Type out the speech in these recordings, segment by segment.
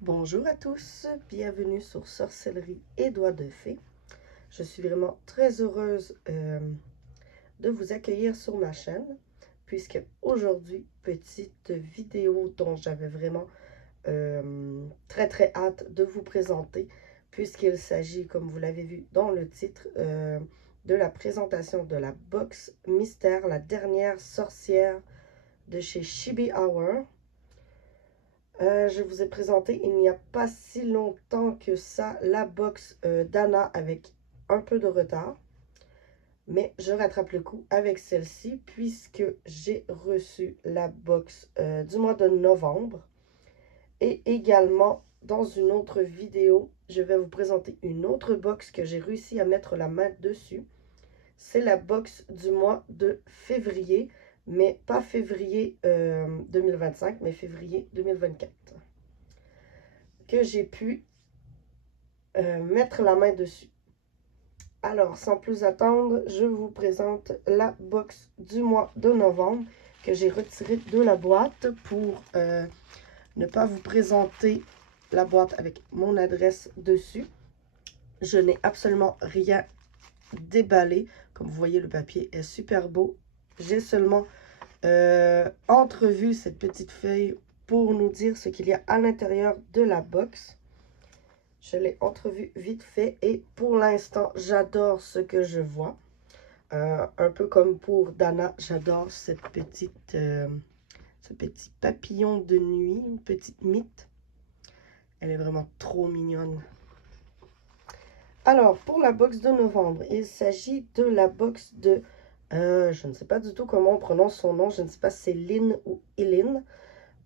Bonjour à tous, bienvenue sur Sorcellerie et Doigts de Fée. Je suis vraiment très heureuse de vous accueillir sur ma chaîne, puisque aujourd'hui, petite vidéo dont j'avais vraiment très hâte de vous présenter, puisqu'il s'agit, comme vous l'avez vu dans le titre, de la présentation de la box mystère, la dernière sorcière de chez Chibi Hour. Je vous ai présenté il n'y a pas si longtemps que ça la box d'Anna avec un peu de retard. Mais je rattrape le coup avec celle-ci puisque j'ai reçu la box du mois de novembre. Et également, dans une autre vidéo, je vais vous présenter une autre box que j'ai réussi à mettre la main dessus. C'est la box du mois de février, mais pas février 2025, mais février 2024. Que j'ai pu mettre la main dessus. Alors, sans plus attendre, je vous présente la box du mois de novembre que j'ai retirée de la boîte pour ne pas vous présenter la boîte avec mon adresse dessus. Je n'ai absolument rien déballé. Comme vous voyez, le papier est super beau. J'ai seulement entrevu cette petite feuille pour nous dire ce qu'il y a à l'intérieur de la box. Je l'ai entrevu vite fait et pour l'instant, j'adore ce que je vois. Un peu comme pour Dana, j'adore cette petite, ce petit papillon de nuit, une petite mythe. Elle est vraiment trop mignonne. Alors, pour la box de novembre, il s'agit de la box de... je ne sais pas du tout comment on prononce son nom. Je ne sais pas si c'est Lynn ou Eileen.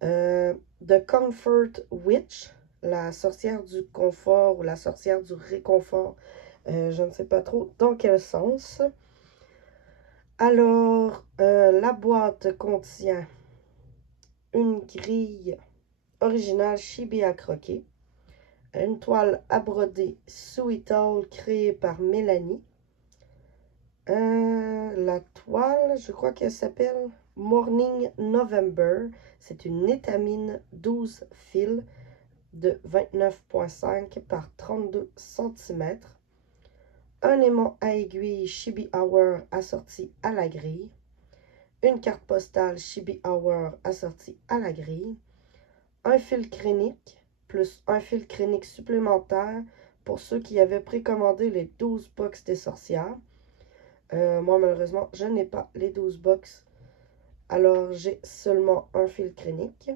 The Comfort Witch. La sorcière du confort ou la sorcière du réconfort. Je ne sais pas trop dans quel sens. Alors, la boîte contient une grille originale Chibi à croquer, une toile à broder Sweet Owl créée par Mélanie. La toile, je crois qu'elle s'appelle Morning November. C'est une étamine 12 fils de 29,5 par 32 cm. Un aimant à aiguille Chibi Hour assorti à la grille. Une carte postale Chibi Hour assortie à la grille. Un fil crénique, plus un fil crénique supplémentaire pour ceux qui avaient précommandé les 12 box des sorcières. Moi, malheureusement, je n'ai pas les 12 box. Alors, j'ai seulement un fil crénique.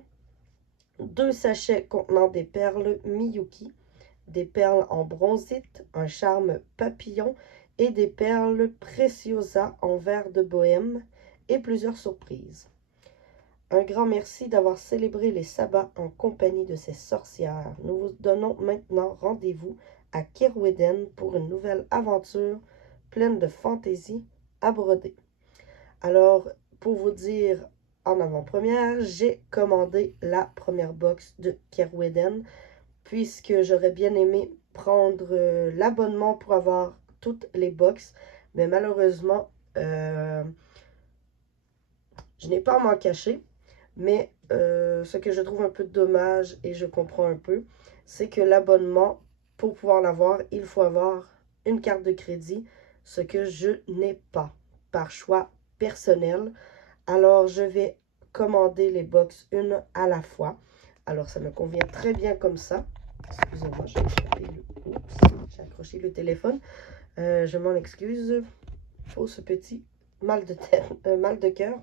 2 sachets contenant des perles Miyuki, des perles en bronzite, un charme papillon et des perles Preciosa en verre de bohème et plusieurs surprises. Un grand merci d'avoir célébré les sabbats en compagnie de ces sorcières. Nous vous donnons maintenant rendez-vous à Kerweden pour une nouvelle aventure pleine de fantaisie à broder. Alors, pour vous dire en avant-première, j'ai commandé la première box de Kerweden puisque j'aurais bien aimé prendre l'abonnement pour avoir toutes les box, mais malheureusement, je n'ai pas à m'en cacher. Mais ce que je trouve un peu dommage, et je comprends un peu, c'est que l'abonnement, pour pouvoir l'avoir, il faut avoir une carte de crédit, ce que je n'ai pas, par choix personnel. Alors, je vais commander les box une à la fois. Alors, ça me convient très bien comme ça. Excusez-moi, j'ai accroché le téléphone. Je m'en excuse pour ce petit mal de tête, mal de cœur.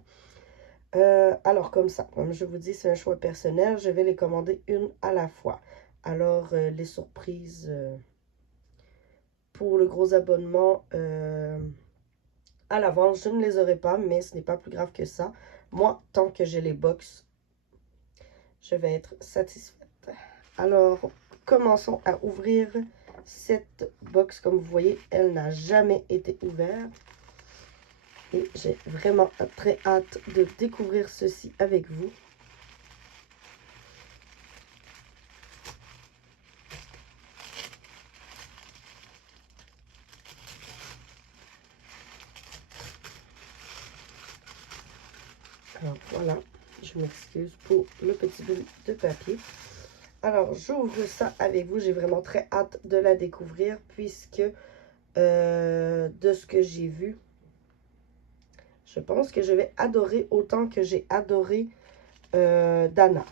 Alors, comme ça, comme je vous dis, c'est un choix personnel. Je vais les commander une à la fois. Alors, les surprises pour le gros abonnement à l'avance, je ne les aurai pas, mais ce n'est pas plus grave que ça. Moi, tant que j'ai les box, je vais être satisfaite. Alors, commençons à ouvrir cette box. Comme vous voyez, elle n'a jamais été ouverte. Et j'ai vraiment très hâte de découvrir ceci avec vous. Alors voilà, je m'excuse pour le petit bout de papier. Alors, j'ouvre ça avec vous. J'ai vraiment très hâte de la découvrir puisque de ce que j'ai vu, je pense que je vais adorer autant que j'ai adoré Dana.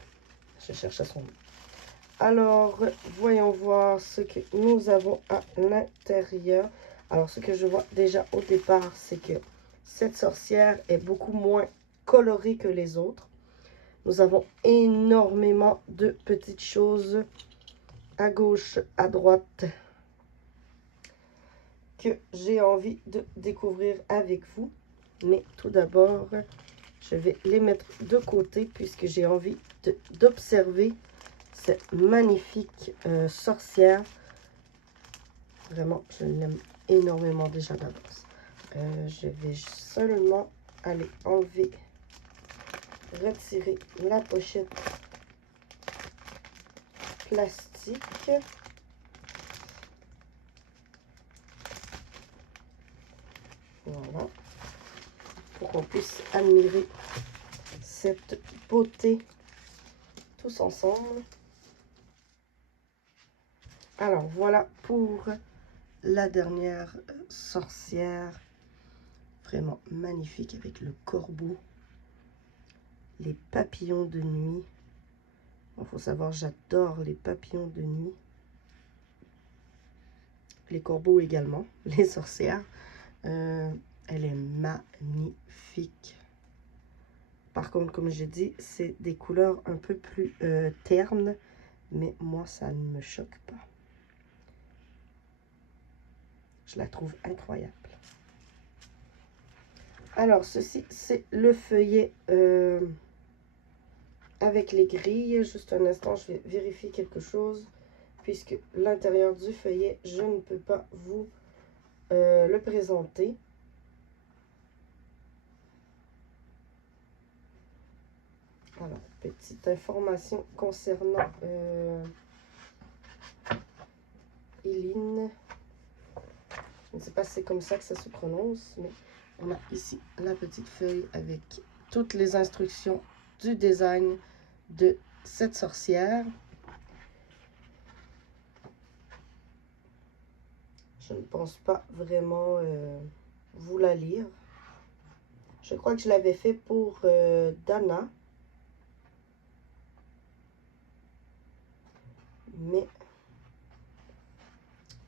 Je cherche son nom. Alors, voyons voir ce que nous avons à l'intérieur. Alors, ce que je vois déjà au départ, c'est que cette sorcière est beaucoup moins colorée que les autres. Nous avons énormément de petites choses à gauche, à droite, que j'ai envie de découvrir avec vous. Mais tout d'abord, je vais les mettre de côté puisque j'ai envie d'observer cette magnifique sorcière. Vraiment, je l'aime énormément déjà d'avance. Je vais seulement aller enlever, retirer la pochette plastique. Voilà. Pour qu'on puisse admirer cette beauté tous ensemble. Alors, voilà pour la dernière sorcière. Vraiment magnifique avec le corbeau. Les papillons de nuit. Il faut savoir, j'adore les papillons de nuit. Les corbeaux également, les sorcières. Elle est magnifique. Par contre, comme je dis, c'est des couleurs un peu plus ternes. Mais moi, ça ne me choque pas. Je la trouve incroyable. Alors, ceci, c'est le feuillet avec les grilles. Juste un instant, je vais vérifier quelque chose. Puisque l'intérieur du feuillet, je ne peux pas vous le présenter. Alors, petite information concernant Eileen. Je ne sais pas si c'est comme ça que ça se prononce, mais on a ici la petite feuille avec toutes les instructions du design de cette sorcière. Je ne pense pas vraiment vous la lire. Je crois que je l'avais fait pour Dana. Mais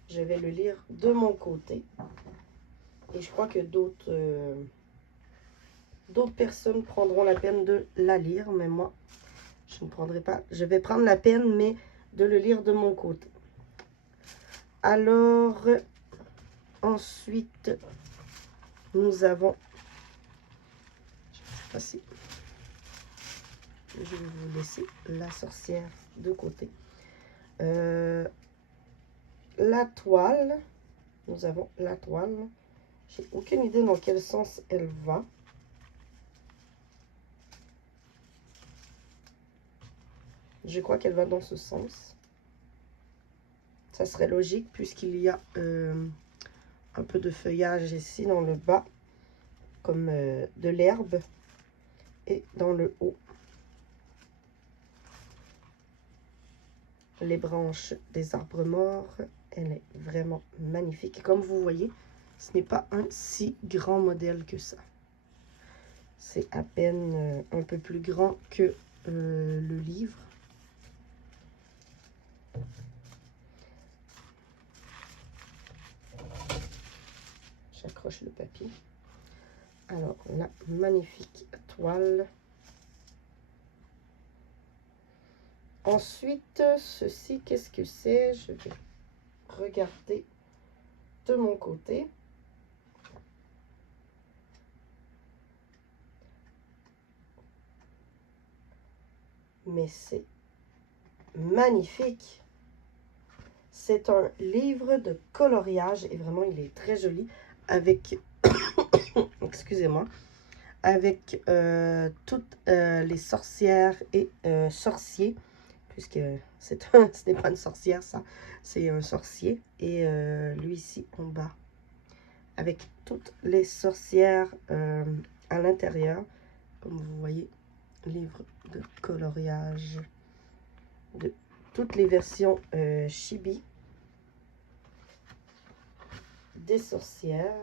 je vais le lire de mon côté. Et je crois que d'autres personnes prendront la peine de la lire. Mais moi, je ne prendrai pas. Je vais prendre la peine, mais de le lire de mon côté. Alors, ensuite, nous avons... Je vais vous laisser la sorcière de côté. La toile. Nous avons la toile. J'ai aucune idée dans quel sens elle va. Je crois qu'elle va dans ce sens. Ça serait logique puisqu'il y a un peu de feuillage ici dans le bas, comme de l'herbe, et dans le haut, les branches des arbres morts. Elle est vraiment magnifique. Et comme vous voyez, ce n'est pas un si grand modèle que ça. C'est à peine un peu plus grand que le livre. J'accroche le papier. Alors, la magnifique toile. Ensuite, ceci, qu'est-ce que c'est? Je vais regarder de mon côté. Mais c'est magnifique. C'est un livre de coloriage et vraiment, il est très joli avec, excusez-moi, avec toutes les sorcières et sorciers, puisque ce n'est pas une sorcière, ça, c'est un sorcier. Et lui ici en bas, avec toutes les sorcières à l'intérieur, comme vous voyez, livre de coloriage de toutes les versions chibi des sorcières.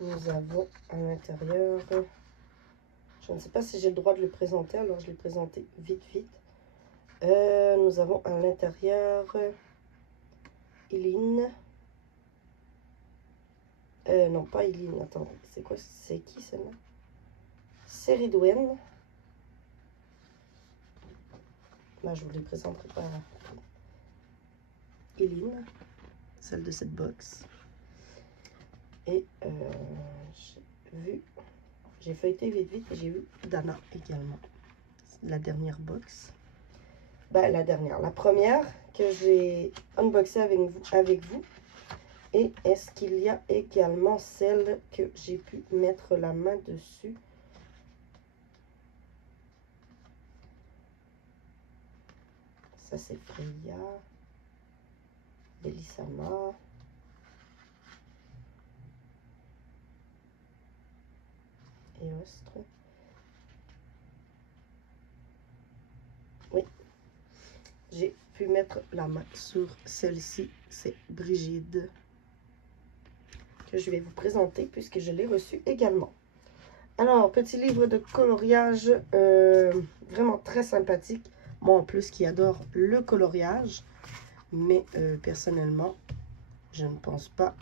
Nous avons à l'intérieur, je ne sais pas si j'ai le droit de le présenter, alors je l'ai présenté vite. Nous avons à l'intérieur Eileen. Non, pas Eileen, attends, c'est quoi, c'est qui celle-là? Ceridwen. Là, je vous les présenterai pas. Eileen, celle de cette box. Et j'ai feuilleté vite et j'ai vu Dana également. La dernière box. Ben, la première que j'ai unboxée avec vous. Et est-ce qu'il y a également celle que j'ai pu mettre la main dessus? Ça, c'est Freya. Bellissama. Eostre. Oui. J'ai pu mettre la main sur celle-ci. C'est Brigide. Que je vais vous présenter puisque je l'ai reçue également. Alors, petit livre de coloriage vraiment très sympathique. Moi, en plus, qui adore le coloriage. Mais personnellement, je ne pense pas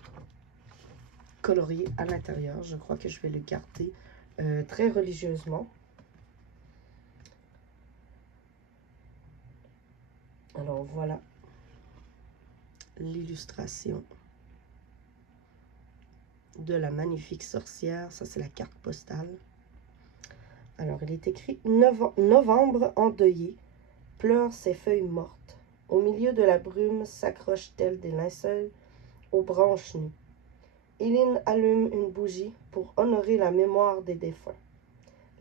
colorier à l'intérieur. Je crois que je vais le garder très religieusement. Alors, voilà l'illustration de la magnifique sorcière. Ça, c'est la carte postale. Alors, il est écrit Novembre endeuillé, pleure ses feuilles mortes. Au milieu de la brume s'accrochent-elles des linceuls aux branches nues. Eileen allume une bougie pour honorer la mémoire des défunts.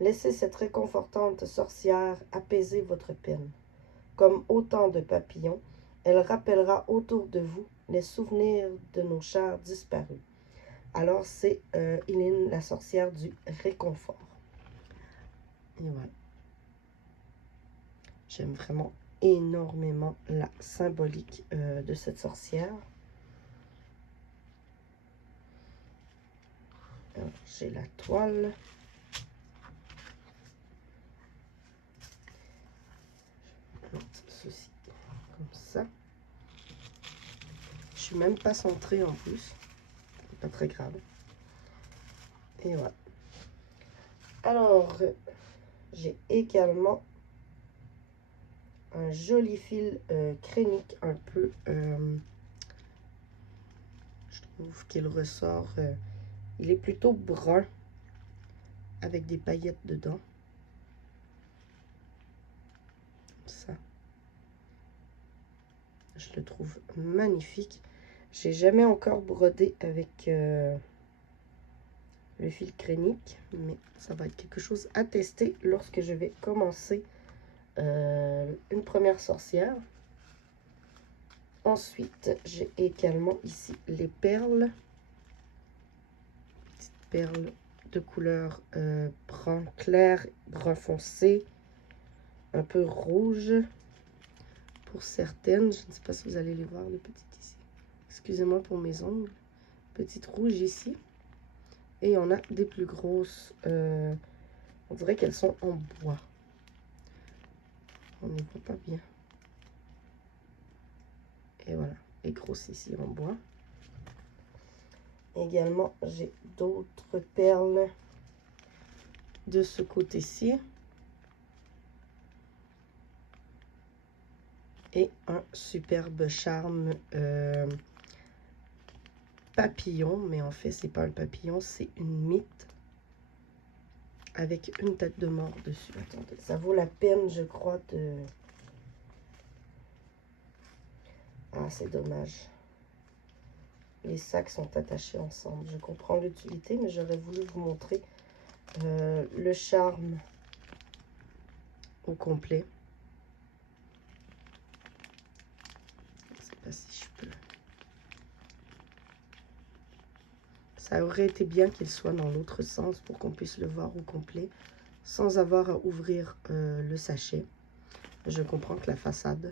Laissez cette réconfortante sorcière apaiser votre peine. Comme autant de papillons, elle rappellera autour de vous les souvenirs de nos chers disparus. Alors, c'est Eileen, la sorcière du réconfort. Et voilà. J'aime vraiment énormément la symbolique de cette sorcière. J'ai la toile. Je vais mettre ceci comme ça. Je suis même pas centrée en plus. Pas très grave. Et voilà. Alors, j'ai également un joli fil crénique un peu. Je trouve qu'il ressort. Il est plutôt brun avec des paillettes dedans. Comme ça. Je le trouve magnifique. J'ai jamais encore brodé avec le fil crénique, mais ça va être quelque chose à tester lorsque je vais commencer une première sorcière. Ensuite, j'ai également ici les perles. Petites perles de couleur brun clair, brun foncé, un peu rouge pour certaines. Je ne sais pas si vous allez les voir, les petites ici. Excusez-moi pour mes ongles. Petite rouge ici. Et on a des plus grosses. On dirait qu'elles sont en bois. On ne les voit pas bien. Et voilà, les grosses ici en bois. Également, j'ai d'autres perles de ce côté-ci. Et un superbe charme papillon. Mais en fait, c'est pas un papillon, c'est une mythe. Avec une tête de mort dessus. Attendez, ça vaut la peine, je crois, de... Ah, c'est dommage. Les sacs sont attachés ensemble. Je comprends l'utilité, mais j'aurais voulu vous montrer le charme au complet. Je ne sais pas si je peux. Ça aurait été bien qu'il soit dans l'autre sens pour qu'on puisse le voir au complet sans avoir à ouvrir le sachet. Je comprends que la façade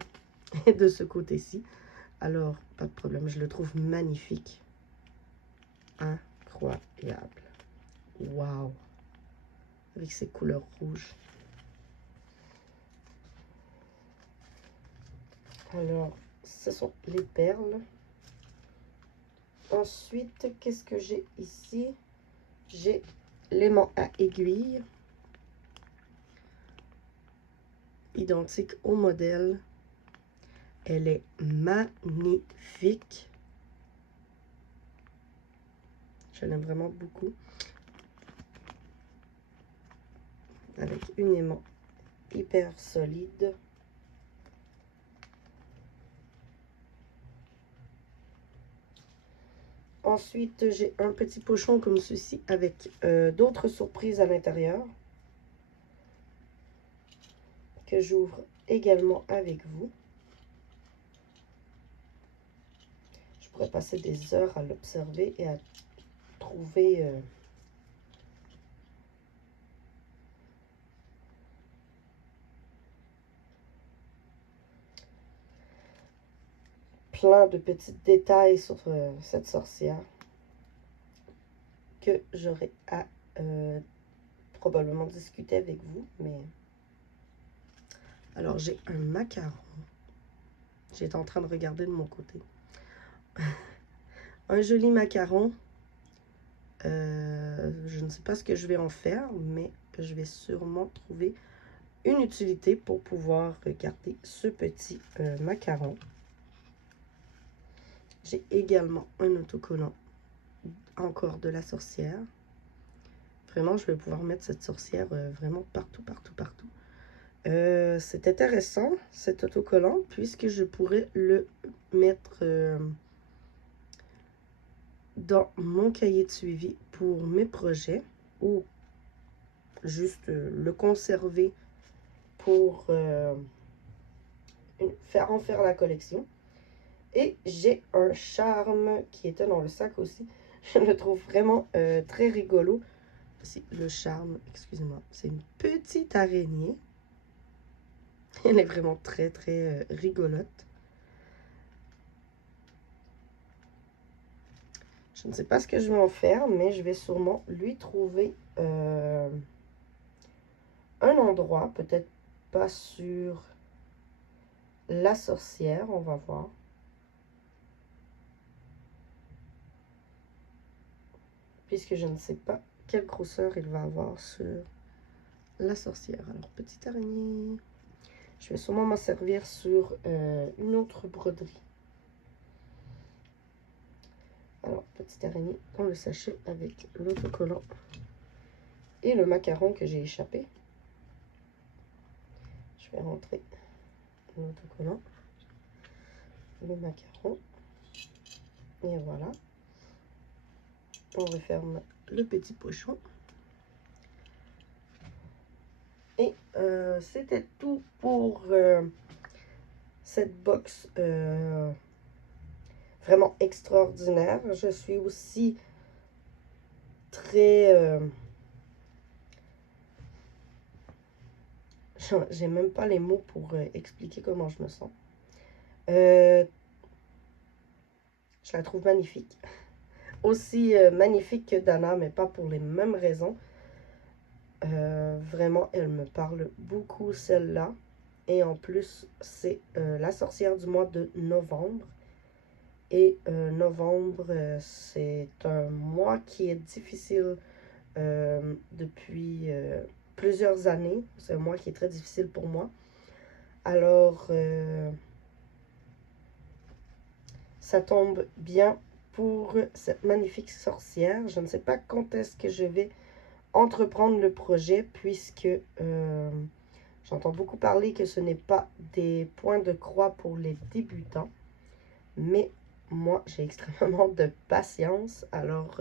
est de ce côté-ci. Alors, pas de problème. Je le trouve magnifique. Incroyable. Wow! Avec ses couleurs rouges. Alors, ce sont les perles. Ensuite, qu'est-ce que j'ai ici? J'ai l'aimant à aiguille. Identique au modèle. Elle est magnifique. Je l'aime vraiment beaucoup. Avec une aimant hyper solide. Ensuite, j'ai un petit pochon comme ceci avec d'autres surprises à l'intérieur. Que j'ouvre également avec vous. Je pourrais passer des heures à l'observer et à trouver plein de petits détails sur cette sorcière que j'aurai à probablement discuter avec vous. Mais alors, j'ai un macaron. J'étais en train de regarder de mon côté. Un joli macaron. Je ne sais pas ce que je vais en faire, mais je vais sûrement trouver une utilité pour pouvoir garder ce petit macaron. J'ai également un autocollant, encore de la sorcière. Vraiment, je vais pouvoir mettre cette sorcière vraiment partout, partout, partout. C'est intéressant, cet autocollant, puisque je pourrais le mettre dans mon cahier de suivi pour mes projets, ou juste le conserver pour en faire la collection. Et j'ai un charme qui était dans le sac aussi. Je le trouve vraiment très rigolo. C'est le charme, excusez-moi, c'est une petite araignée. Elle est vraiment très, très rigolote. Je ne sais pas ce que je vais en faire, mais je vais sûrement lui trouver un endroit. Peut-être pas sur la sorcière, on va voir. Puisque je ne sais pas quelle grosseur il va avoir sur la sorcière. Alors, petite araignée. Je vais sûrement m'en servir sur une autre broderie. Alors, petite araignée dans le sachet avec l'autocollant et le macaron que j'ai échappé. Je vais rentrer l'autocollant, le macaron, et voilà. On referme le petit pochon. Et c'était tout pour cette box vraiment extraordinaire. Je suis aussi très... j'ai même pas les mots pour expliquer comment je me sens. Je la trouve magnifique. Aussi magnifique que Dana, mais pas pour les mêmes raisons. Vraiment, elle me parle beaucoup, celle-là. Et en plus, c'est la sorcière du mois de novembre. Et novembre, c'est un mois qui est difficile depuis plusieurs années. C'est un mois qui est très difficile pour moi. Alors, ça tombe bien pour cette magnifique sorcière. Je ne sais pas quand est-ce que je vais entreprendre le projet, puisque j'entends beaucoup parler que ce n'est pas des points de croix pour les débutants. Mais moi, j'ai extrêmement de patience. Alors,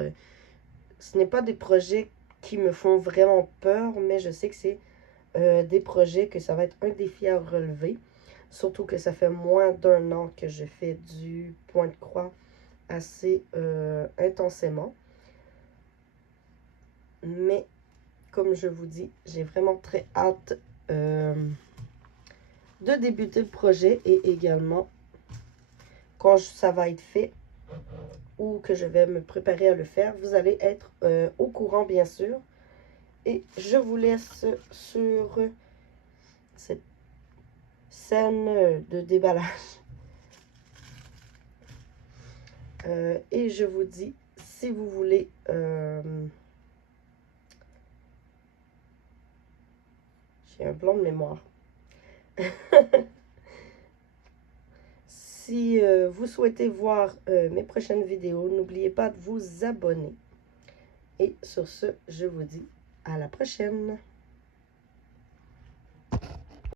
ce n'est pas des projets qui me font vraiment peur, mais je sais que c'est des projets que ça va être un défi à relever. Surtout que ça fait moins d'1 an que je fais du point de croix assez intensément. Mais comme je vous dis, j'ai vraiment très hâte de débuter le projet et également quand ça va être fait ou que je vais me préparer à le faire, vous allez être au courant bien sûr. Et je vous laisse sur cette scène de déballage. Et je vous dis, si vous voulez... j'ai un blanc de mémoire. Si vous souhaitez voir mes prochaines vidéos, n'oubliez pas de vous abonner. Et sur ce, je vous dis à la prochaine.